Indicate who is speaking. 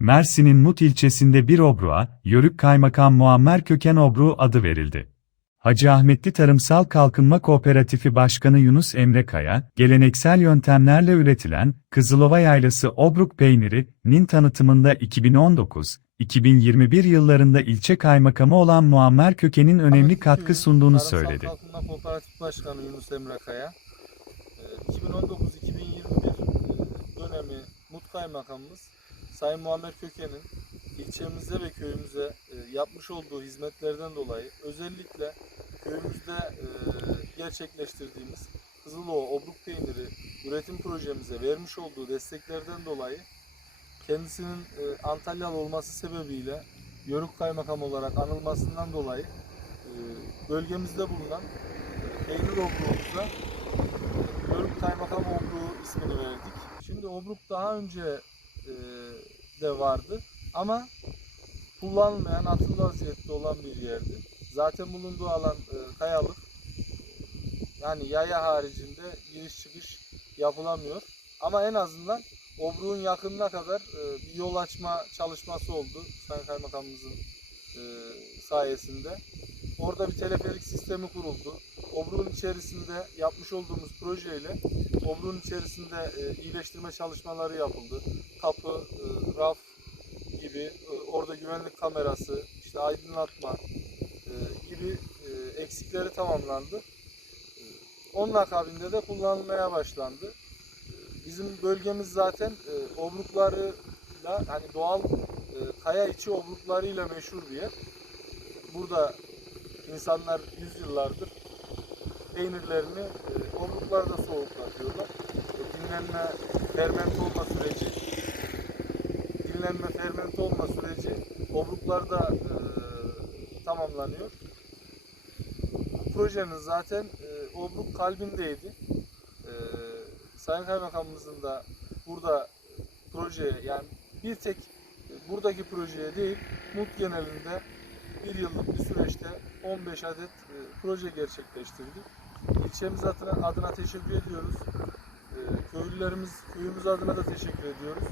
Speaker 1: Mersin'in Mut ilçesinde bir obruğa, Yörük Kaymakam Muammer Köken Obruğu adı verildi. Hacı Ahmetli Tarımsal Kalkınma Kooperatifi Başkanı Yunus Emre Kaya, geleneksel yöntemlerle üretilen Kızılova Yaylası Obruk peyniri'nin tanıtımında 2019-2021 yıllarında ilçe kaymakamı olan Muammer Köken'in önemli katkı sunduğunu söyledi.
Speaker 2: Tarımsal Kalkınma Kooperatif Başkanı Yunus Emre Kaya. Ee, 2019-2021 dönemi Mut Kaymakamımız Sayın Muammer Köken'in ilçemize ve köyümüze e, yapmış olduğu hizmetlerden dolayı özellikle köyümüzde e, gerçekleştirdiğimiz Kızılova Obruk Peyniri üretim projemize vermiş olduğu desteklerden dolayı kendisinin e, Antalyalı olması sebebiyle Yörük Kaymakam olarak anılmasından dolayı bölgemizde bulunan peynir obruğumuza Yörük Kaymakam obruğu ismini verdik. Şimdi obruk daha önce de vardı ama kullanılmayan, atıl vaziyette olan bir yerdi. Zaten bulunduğu alan e, kayalık. Yani yaya haricinde giriş çıkış yapılamıyor. Ama en azından obruğun yakınına kadar e, bir yol açma çalışması oldu Sayın Kaymakamımızın e, sayesinde. Orada bir teleferik sistemi kuruldu. Obruğun içerisinde yapmış olduğumuz projeyle obruğun içerisinde e, iyileştirme çalışmaları yapıldı. Kapı, e, raf gibi e, orada güvenlik kamerası, işte aydınlatma e, gibi e, eksikleri tamamlandı. E, Onun akabinde de kullanılmaya başlandı. E, Bizim bölgemiz zaten e, obruklarıyla hani doğal e, kaya içi obruklarıyla meşhur bir yer. Burada insanlar yüzyıllardır peynirlerini e, obruklarda soğuklatıyorlar. E, dinlenme, fermente olma süreci dinlenme, fermente olma süreci obruklarda e, tamamlanıyor. Projenin zaten e, obruk kalbindeydi. E, Sayın Kaymakamımızın da burada projeye yani bir tek e, buradaki projeye değil MUT genelinde bir yıllık bir süreçte 15 adet e, proje gerçekleştirdik. İlçemiz adına, adına teşekkür ediyoruz. E, köylülerimiz, köyümüz adına da teşekkür ediyoruz.